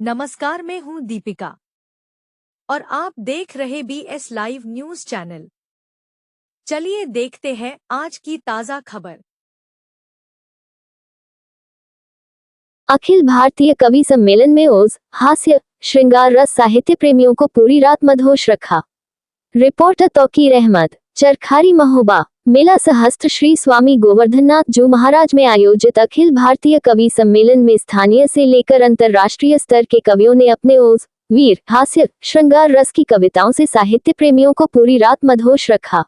नमस्कार, मैं हूं दीपिका और आप देख रहे BS लाइव न्यूज चैनल। चलिए देखते हैं आज की ताजा खबर। अखिल भारतीय कवि सम्मेलन में ओज, हास्य, श्रृंगार रस साहित्य प्रेमियों को पूरी रात मदहोश रखा। रिपोर्टर तौकीर अहमद, चरखारी महोबा। मेला सहस्त्र श्री स्वामी गोवर्धननाथ जी महाराज में आयोजित अखिल भारतीय कवि सम्मेलन में स्थानीय से लेकर अंतर्राष्ट्रीय स्तर के कवियों ने अपने ओज, वीर, हास्य, श्रृंगार रस की कविताओं से साहित्य प्रेमियों को पूरी रात मदहोश रखा।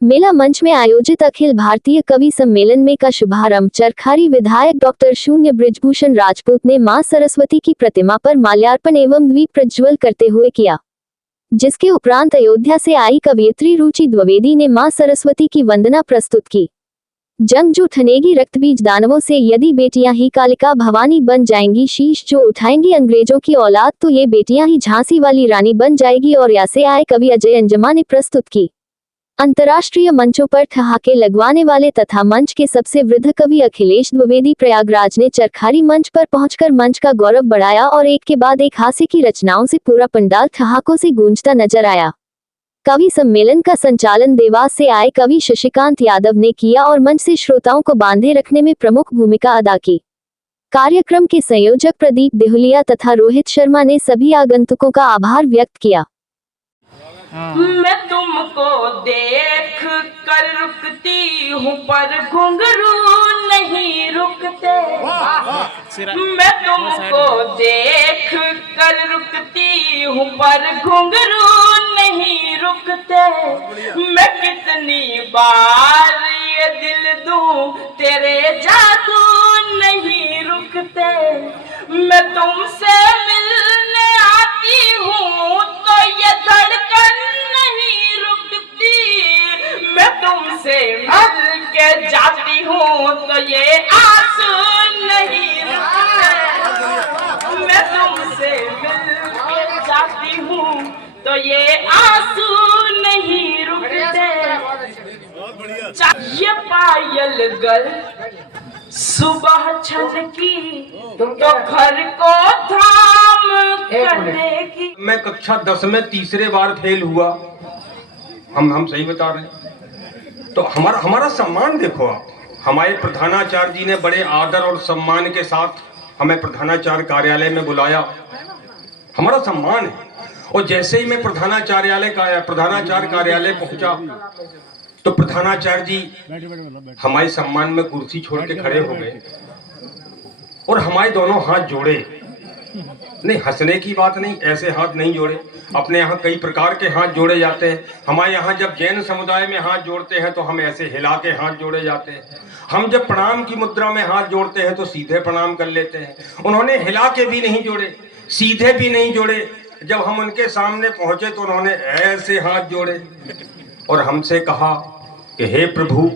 मेला मंच में आयोजित अखिल भारतीय कवि सम्मेलन में का शुभारंभ चरखारी विधायक डॉक्टर शून्य बृजभूषण राजपूत ने मां सरस्वती की प्रतिमा पर माल्यार्पण एवं द्वीप प्रज्वल करते हुए किया, जिसके उपरांत अयोध्या से आई कवयित्री रुचि द्विवेदी ने मां सरस्वती की वंदना प्रस्तुत की। जंग जो ठनेगी रक्तबीज दानवों से, यदि बेटियां ही कालिका भवानी बन जाएंगी, शीश जो उठाएंगी अंग्रेजों की औलाद, तो ये बेटियां ही झांसी वाली रानी बन जाएगी। और ऐसे आए कवि अजय अंजमा ने प्रस्तुत की। अंतर्राष्ट्रीय मंचों पर ठहाके लगवाने वाले तथा मंच के सबसे वृद्ध कवि अखिलेश द्विवेदी प्रयागराज ने चरखारी मंच पर पहुंचकर मंच का गौरव बढ़ाया और एक के बाद एक हास्य की रचनाओं से पूरा पंडाल ठहाकों से गूंजता नजर आया। कवि सम्मेलन का संचालन देवास से आए कवि शशिकांत यादव ने किया और मंच से श्रोताओं को बांधे रखने में प्रमुख भूमिका अदा की। कार्यक्रम के संयोजक प्रदीप देहुलिया तथा रोहित शर्मा ने सभी आगंतुकों का आभार व्यक्त किया। मैं तुमको देख कर रुकती हूँ पर घुंघरू नहीं रुकते। मैं तुमको देख कर रुकती हूँ पर घुंघरू नहीं रुकते। मैं कितनी बार ये दिल दूं तेरे जादू नहीं रुकते। मैं तुमसे मिलने आती हूँ तो ये धड़कन नहीं रुकती। मैं तुमसे मिल के जाती हूँ तो ये आंसू नहीं रुकते। मैं तुमसे मिल के जाती हूँ तो ये आंसू नहीं रुकते। ये पायल गल सुबह छलकी तो घर को थाम करने। मैं कक्षा 10 में तीसरे बार फेल हुआ। हम सही बता रहे हैं। तो हमारा सम्मान देखो आप। हमारे प्रधानाचार्य जी ने बड़े आदर और सम्मान के साथ हमें प्रधानाचार्य कार्यालय में बुलाया। हमारा सम्मान है। और जैसे ही मैं प्रधानाचार्य कार्यालय पहुंचा तो प्रधानाचार्य जी हमारे सम्मान में कुर्सी छोड़ के खड़े हो गए और हमारे दोनों हाथ जोड़े। नहीं, हंसने की बात नहीं, ऐसे हाथ नहीं जोड़े। अपने यहाँ कई प्रकार के हाथ जोड़े जाते हैं। हमारे यहाँ जब जैन समुदाय में हाथ जोड़ते हैं तो हम ऐसे हिला के हाथ जोड़े जाते हैं। हम जब प्रणाम की मुद्रा में हाथ जोड़ते हैं तो सीधे प्रणाम कर लेते हैं। उन्होंने हिला के भी नहीं जोड़े, सीधे भी नहीं जोड़े। जब हम उनके सामने पहुंचे तो उन्होंने ऐसे हाथ जोड़े और हमसे कहा कि हे प्रभु,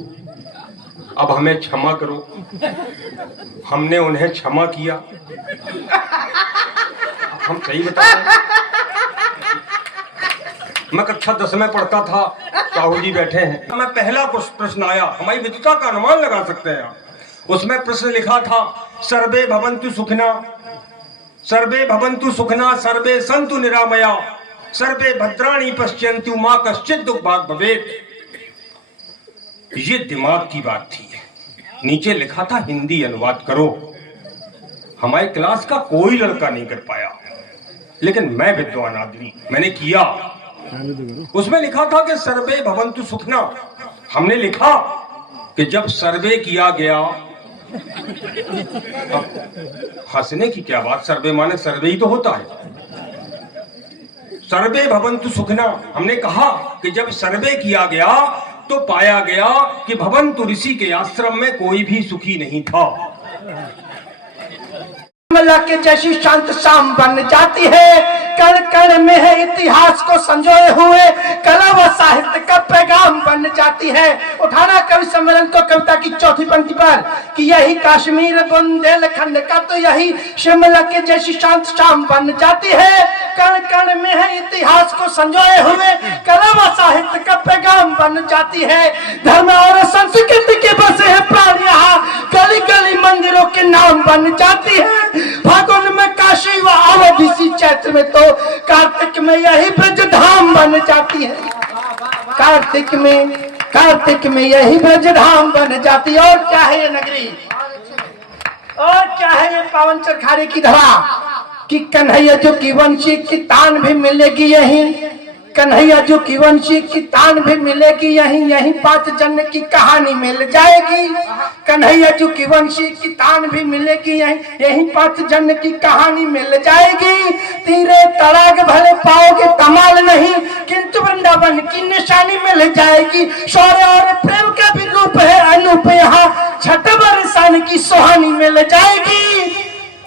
अब हमें क्षमा करो। हमने उन्हें क्षमा किया। हम सही बता रहे हैं। मैं कक्षा 10 में पढ़ता था। साहू जी बैठे हैं। मैं पहला प्रश्न आया, हमारी विद्वता का अनुमान लगा सकते हैं आप। उसमें प्रश्न लिखा था, सर्वे भवन्तु सुखिना, सर्वे भवन्तु सुखिना, सर्वे सन्तु निरामया, सर्वे भद्राणि पश्यन्तु मा कश्चित् दुःख भाग् भवेत्। ये दिमाग की बात थी। नीचे लिखा था हिंदी अनुवाद करो। हमारी क्लास का कोई लड़का नहीं कर पाया, लेकिन मैं विद्वान आदमी, मैंने किया। उसमें लिखा था कि सर्वे भवन्तु सुखिना। हमने लिखा कि जब सर्वे किया गया, हंसने की क्या बात, सर्वे माने सर्वे ही तो होता है। सर्वे भवन्तु सुखिना। हमने कहा कि जब सर्वे किया गया तो पाया गया कि भवन्तु ऋषि के आश्रम में कोई भी सुखी नहीं था। कमला के जैसी शांत शाम बन जाती है, कण कण में है इतिहास को संजोए हुए, कला व साहित्य का पैगाम बन जाती है। उठाना कवि सम्मेलन को कविता की चौथी पंक्ति पर कि यही कश्मीर बुंदेलखंड का तो यही शिमला के जैसी शांत शाम बन जाती है, कण कण में है इतिहास को संजोए हुए, कला व साहित्य का पैगाम बन जाती है। धर्म और संस्कृति के बसे है प्राण यहाँ, गली गली मंदिरों के नाम बन जाती है। फागुन में काशी व और इसी चैत्र में तो कार्तिक में यही ब्रज धाम बन जाती है। कार्तिक में यही ब्रज धाम बन जाती है। और क्या है ये नगरी, और क्या है ये पावन चरखारी की धरा कि कन्हैया जो की वंशी की तान भी मिलेगी यहीं, कन्हैया जो की वंशी की तान भी मिलेगी यहीं, यहीं 5 जन्म की कहानी मिल जाएगी। कन्हैया जो की वंशी की तान भी मिलेगी यहीं, यहीं 5 जन्म की कहानी मिल जाएगी। तीरे तड़ाग भले पाओगे तमाल नहीं, किंतु वृंदावन की निशानी मिल जाएगी। शौर्य और प्रेम का भी रूप है अनूप, यहाँ छठ बरसाने की सुहानी मिल जाएगी।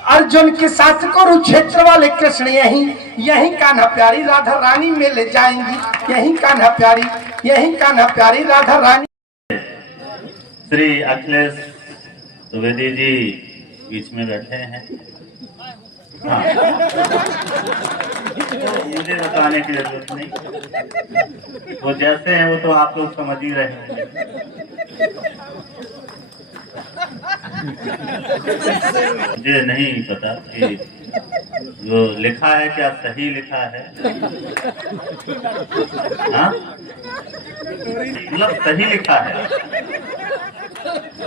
अर्जुन के साथ कुरुक्षेत्र वाले कृष्ण यहीं कान्हा प्यारी राधा रानी मिल जाएंगी। यहीं कान्हा प्यारी राधा रानी। श्री अखिलेश द्विवेदी जी बीच में बैठे हैं। हाँ, मुझे बताने की जरूरत नहीं, वो जैसे हैं वो तो आप लोग समझ ही रहे हैं। मुझे नहीं पता कि जो लिखा है क्या सही लिखा है। हाँ, मतलब सही लिखा है।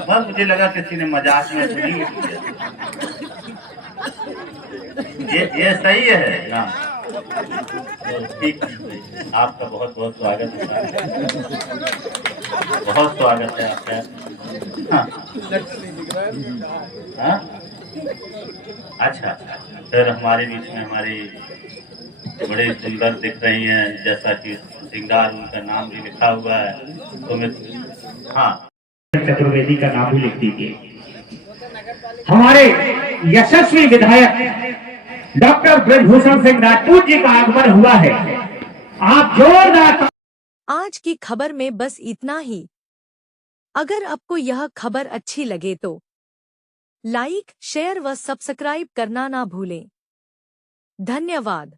बस मुझे लगा किसी ने मजाक में तो नहीं लिख दिया। ये सही है ना, तो ठीक है। आपका बहुत बहुत स्वागत है, बहुत स्वागत है आपका। हाँ। हाँ? अच्छा, फिर हमारे बीच में हमारी बड़ी सुंदर दिख रही हैं, जैसा कि श्रृंगार उनका नाम भी लिखा हुआ है, तो मैं हाँ चतुर्वेदी का नाम भी लिख दीजिए। हमारे यशस्वी विधायक डॉक्टर ब्रजभूषण सिंह राजपूत जी का आगमन हुआ है। आप जोरदार। आज की खबर में बस इतना ही। अगर आपको यह खबर अच्छी लगे तो लाइक, शेयर व सब्सक्राइब करना ना भूलें। धन्यवाद।